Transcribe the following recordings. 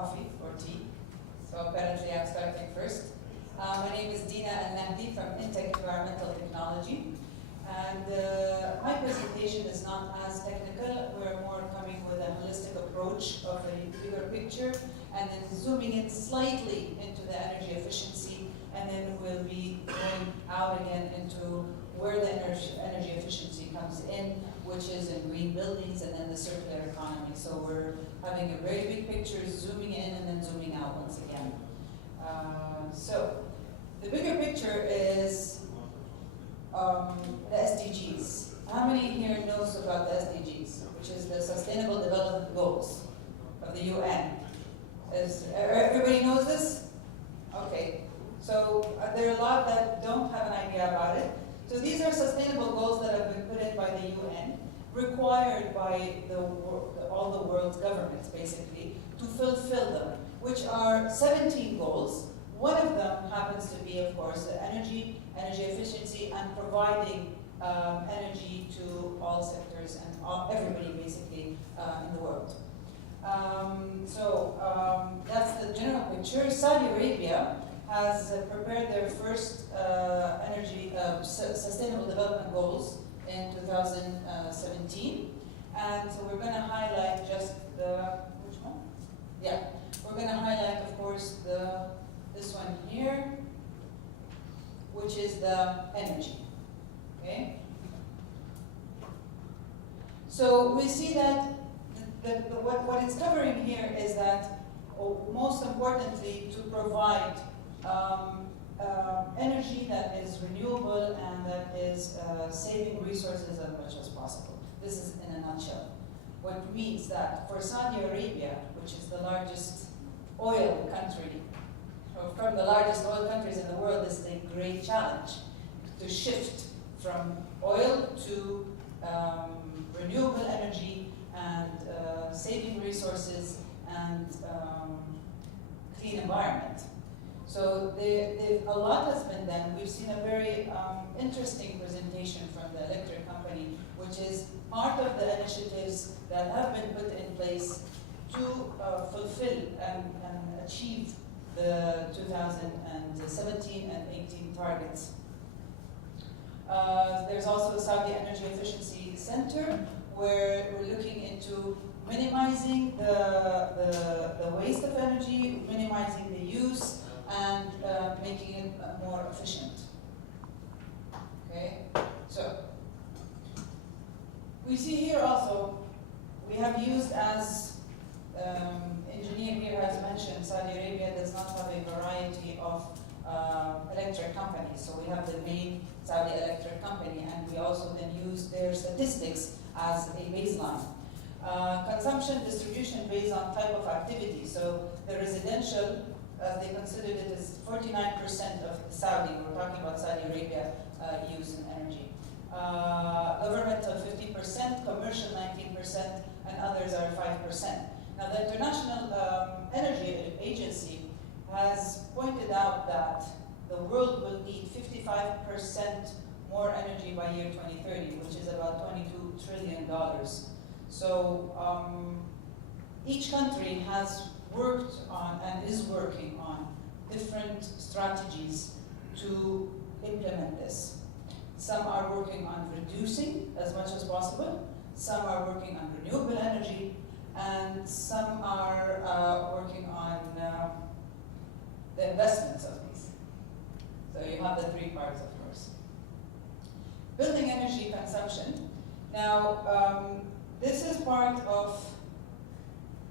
coffee or tea. So apparently I'm starting first. My name is Dina AlNahdy from ENTEC Environmental Technology. And my presentation is not as technical. We're more coming with a holistic approach of a bigger picture and then zooming in slightly into the energy efficiency, and then we'll be going out again into where the energy efficiency comes in, which is in green buildings and then the circular economy. So we're having a very big picture, zooming in and then zooming out once again. So the bigger picture is the SDGs. How many here knows about the SDGs, which is the Sustainable Development Goals of the UN? Everybody knows this? Okay. So there are a lot that don't have an idea about it. So these are sustainable goals that have been put in by the UN, required by all the world's governments, basically, to fulfill them, which are 17 goals. One of them happens to be, of course, energy efficiency, and providing energy to all sectors and everybody, basically, in the world. That's the general picture. Saudi Arabia has prepared their first sustainable development goals in 2017. And so we're going to highlight just which one? Yeah, we're going to highlight, of course, this one here, which is the energy, okay? So we see that what it's covering here is that, most importantly, to provide energy that is renewable and that is saving resources as much as possible. This is in a nutshell. What means that for Saudi Arabia, which is the largest oil country, or from the largest oil countries in the world, this is a great challenge to shift from oil to renewable energy and saving resources and clean environment. So a lot has been done. We've seen a very interesting presentation from the electric company, which is part of the initiatives that have been put in place to fulfill and achieve the 2017 and 18 targets. There's also the Saudi Energy Efficiency Center, where we're looking into minimizing the waste of energy, minimizing the use, and making it more efficient. Okay, so we see here also, we have used, as engineer here has mentioned, Saudi Arabia does not have a variety of electric companies. So we have the main Saudi electric company, and we also then use their statistics as a baseline. Consumption distribution based on type of activity. So the residential, they considered it as 49% of Saudi, we're talking about Saudi Arabia, use in energy. Governmental 50%, commercial 19%, and others are 5%. Now the International Energy Agency has pointed out that the world will need 55% more energy by year 2030, which is about $22 trillion. So each country has worked on and is working on different strategies to implement this. Some are working on reducing as much as possible, some are working on renewable energy, and some are working on the investments of these. So you have the three parts, of course. Building energy consumption. Now, this is part of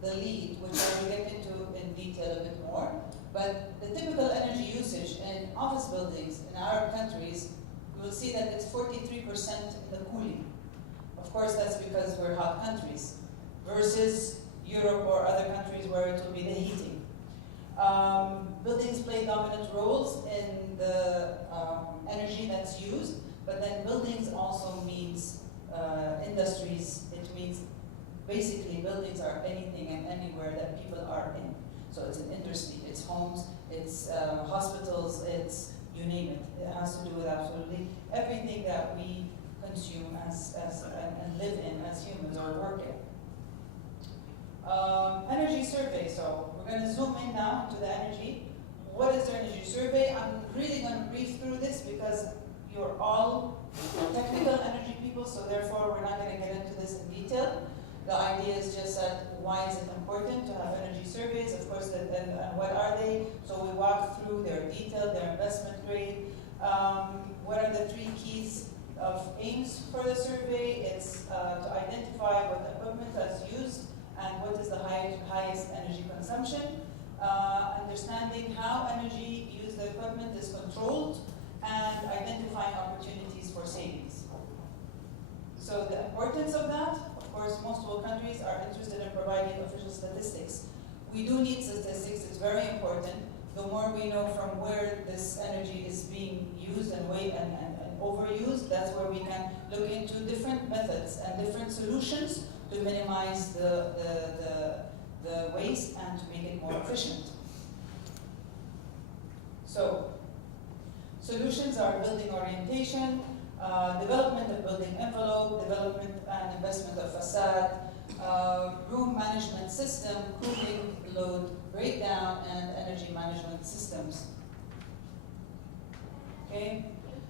the lead, which I will get into in detail a bit more. But the typical energy usage in office buildings in Arab countries, you will see that it's 43% in the cooling. Of course, that's because we're hot countries, versus Europe or other countries where it will be the heating. Buildings play dominant roles in the energy that's used, but then buildings also means industries. It means basically buildings are anything and anywhere that people are in. So it's an industry, it's homes, it's hospitals, it's you name it. It has to do with absolutely everything that we consume and live in as humans or work in. Energy survey, so we're going to zoom in now to the energy. What is the energy survey? I'm really going to brief through this because you're all technical energy people, so therefore we're not going to get into this in detail. The idea is just that why is it important to have energy surveys? Of course, and what are they? So we walk through their detail, their investment grade. What are the 3 keys of aims for the survey? It's to identify what equipment is used and what is the highest energy consumption. Understanding how energy used the equipment is controlled, and identifying opportunities for savings. So the importance of that, of course, most world countries are interested in providing official statistics. We do need statistics, it's very important. The more we know from where this energy is being used and overused, that's where we can look into different methods and different solutions to minimize the waste and to make it more efficient. So, solutions are building orientation, development of building envelope, development and investment of facade, room management system, cooling, load breakdown, and energy management systems. Okay,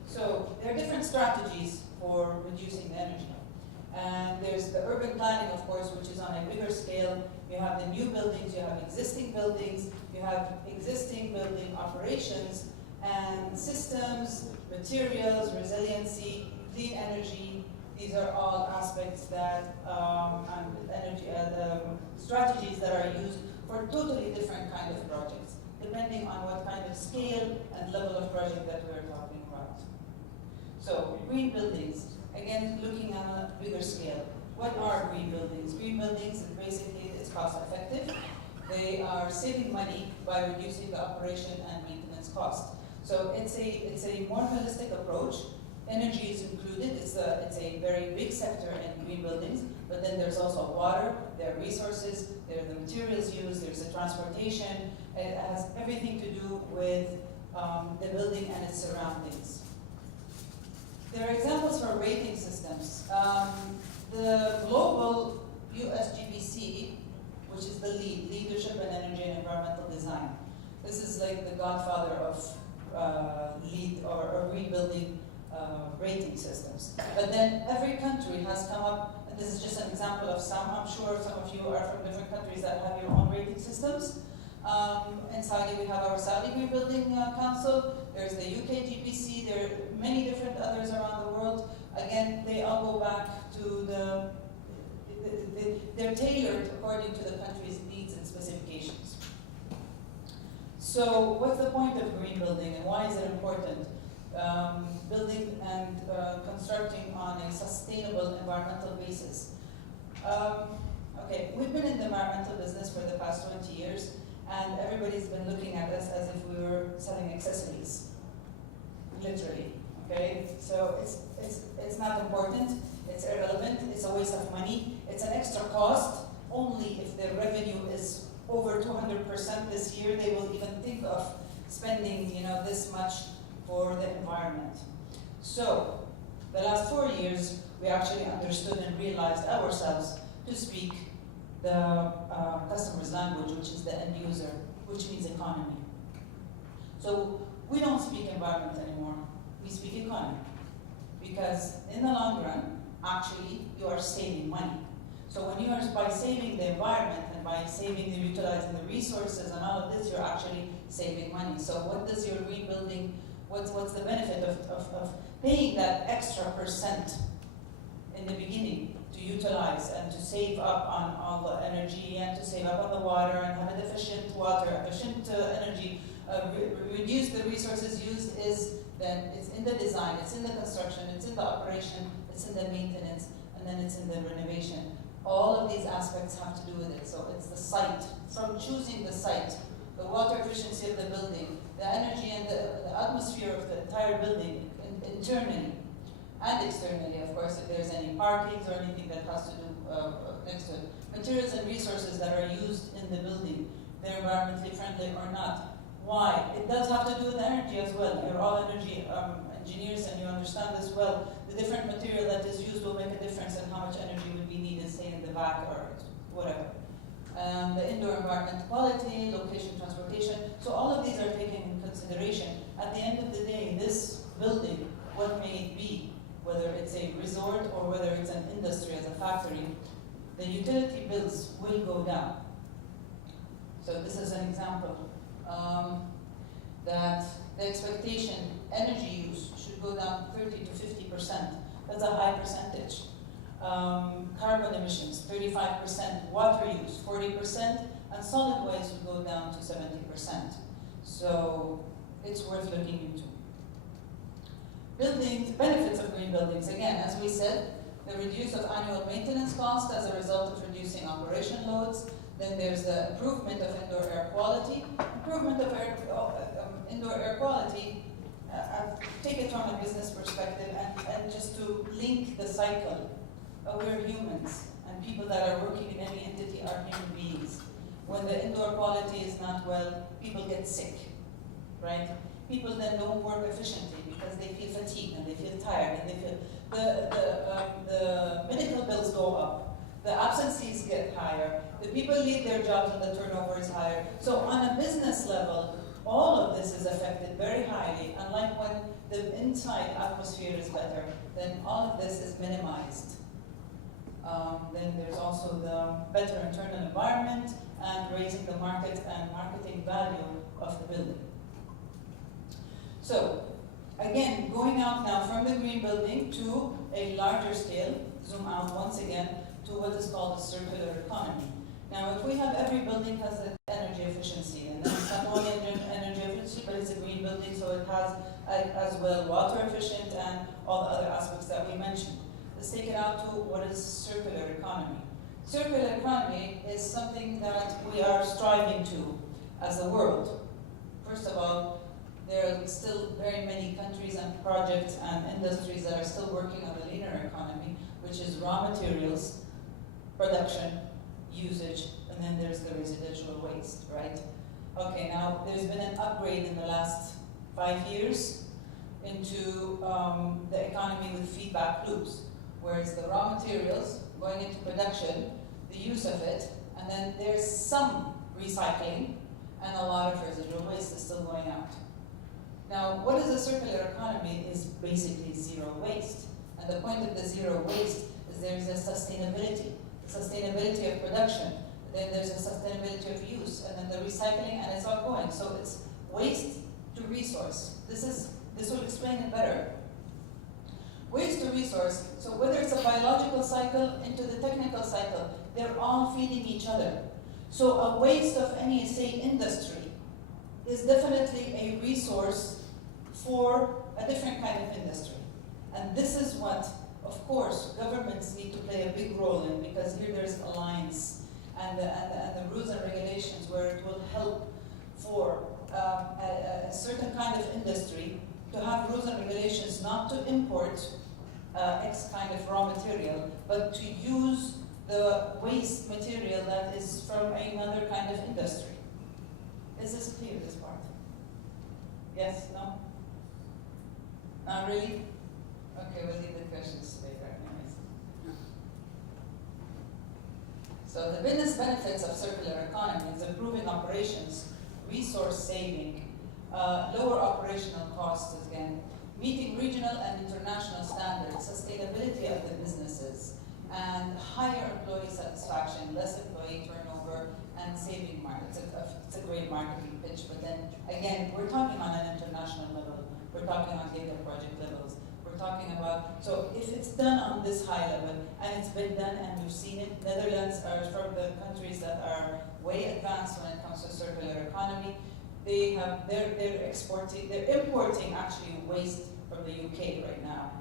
so there are different strategies for reducing the energy. And there's the urban planning, of course, which is on a bigger scale. You have the new buildings, you have existing buildings, you have existing building operations, and systems, materials, resiliency, clean energy. These are all aspects that, the strategies that are used for totally different kind of projects, depending on what kind of scale and level of project that we're talking about. So, green buildings, again, looking on a bigger scale. What are green buildings? Green buildings, basically, it's cost effective. They are saving money by reducing the operation and maintenance cost. So it's a more holistic approach. Energy is included. It's a very big sector in green buildings. But then there's also water. There are resources. There are the materials used. There's the transportation. It has everything to do with the building and its surroundings. There are examples for rating systems. The global USGBC, which is the Leadership in Energy and Environmental Design. This is like the godfather of rebuilding rating systems. But then every country has come up, and this is just an example of some. I'm sure some of you are from different countries that have your own rating systems. In Saudi, we have our Saudi Green Building Council. There's the UK GBC. There are many different others around the world. Again, they all go back to they're tailored according to the country's needs and specifications. So what's the point of green building and why is it important? Building and constructing on a sustainable environmental basis. Okay, we've been in the environmental business for the past 20 years, and everybody's been looking at us as if we were selling accessories, literally. Okay, so it's not important, it's irrelevant, it's a waste of money, it's an extra cost. Only if their revenue is over 200% this year, they will even think of spending, this much for the environment. So, the last 4 years, we actually understood and realized ourselves to speak the customer's language, which is the end user, which means economy. So, we don't speak environment anymore. We speak economy. Because in the long run, actually, you are saving money. So when you are, by saving the environment and by saving and utilizing the resources and all of this, you're actually saving money. So what does your green building, what's the benefit of paying that extra percent in the beginning to utilize and to save up on all the energy and to save up on the water and have an efficient water, efficient energy, reduce the resources used then it's in the design, it's in the construction, it's in the operation, it's in the maintenance, and then it's in the renovation. All of these aspects have to do with it. So it's the site, from choosing the site, the water efficiency of the building, the energy and the atmosphere of the entire building, internally and externally, of course, if there's any parkings or anything that has to do next to it. Materials and resources that are used in the building, they're environmentally friendly or not. Why? It does have to do with energy as well. You're all energy engineers and you understand this well. The different material that is used will make a difference in how much energy would be needed, say in the back or whatever. the indoor environment quality, location, transportation. So all of these are taken in consideration. At the end of the day, this building, what may it be, whether it's a resort or whether it's an industry as a factory, the utility bills will go down. So this is an example that the expectation energy use should go down 30 to 50%. That's a high percentage. Carbon emissions, 35%, water use, 40%, and solid waste would go down to 70%. So it's worth looking into. Buildings, benefits of green buildings. Again, as we said, the reduce of annual maintenance cost as a result of reducing operation loads. Then there's the improvement of indoor air quality. Improvement of indoor air quality, take it from a business perspective and just to link the cycle. We're humans, and people that are working in any entity are human beings. When the indoor quality is not well, people get sick, right? People then don't work efficiently because they feel fatigued and they feel tired and they feel the medical bills go up, the absences get higher, the people leave their jobs and the turnover is higher. So on a business level, all of this is affected very highly. Unlike when the inside atmosphere is better, then all of this is minimized. Then there's also the better internal environment and raising the market and marketing value of the building. So, again, going out now from the green building to a larger scale, zoom out once again to what is called a circular economy. Now, if we have every building has an energy efficiency, and then it's not only energy efficiency, but it's a green building, so it has as well water efficient and all the other aspects that we mentioned. Let's take it out to what is circular economy. Circular economy is something that we are striving to as a world. First of all, there are still very many countries and projects and industries that are still working on the linear economy, which is raw materials, production, usage, and then there's the residual waste, right? Okay, now there's been an upgrade in the last 5 years into the economy with feedback loops, where it's the raw materials going into production, the use of it, and then there's some recycling, and a lot of residual waste is still going out. Now, what is a circular economy is basically zero waste. And the point of the zero waste is there's a sustainability. The sustainability of production, then there's a sustainability of use, and then the recycling, and it's ongoing. So it's waste to resource. This will explain it better. Waste to resource, so whether it's a biological cycle into the technical cycle, they're all feeding each other. So a waste of any, say, industry is definitely a resource for a different kind of industry. And this is what, of course, governments need to play a big role in, because here there's alliance and the rules and regulations where it will help for a certain kind of industry to have rules and regulations not to import X kind of raw material, but to use the waste material that is from another kind of industry. Is this clear, this part? Yes? No? Not really? Okay, we'll leave the questions later anyways. So the business benefits of circular economy is improving operations, resource saving, lower operational costs again, meeting regional and international standards, sustainability of the businesses, and higher employee satisfaction, less employee turnover, and saving markets. It's a great marketing pitch, but then again, we're talking on an international level. We're talking on data project levels. We're talking about, so if it's done on this high level, and it's been done and we've seen it, Netherlands are from the countries that are way advanced when it comes to circular economy. They're importing actually waste from the UK right now,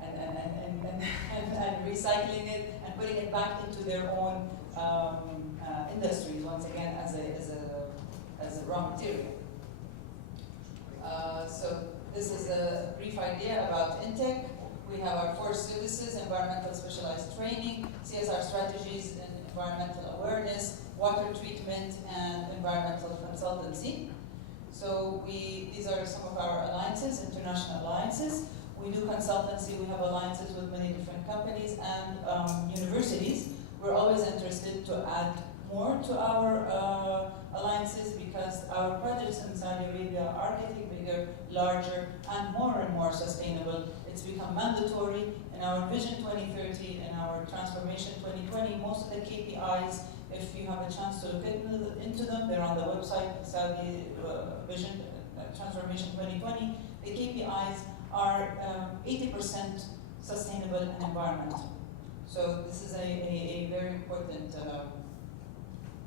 and recycling it and putting it back into their own industries once again as a raw material. So this is a brief idea about ENTEC. We have our 4 services: environmental specialized training, CSR strategies and environmental awareness, water treatment, and environmental consultancy. So these are some of our alliances, international alliances. We do consultancy, we have alliances with many different companies and universities. We're always interested to add more to our alliances because our projects in Saudi Arabia are getting bigger, larger, and more sustainable. It's become mandatory in our Vision 2030 and our Transformation 2020. Most of the KPIs, if you have a chance to look into them, they're on the website, Saudi Vision Transformation 2020. The KPIs are 80% sustainable and environmental. So this is a very important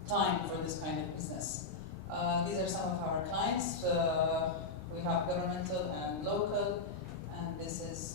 time for this kind of business. These are some of our clients. We have governmental and local, and this is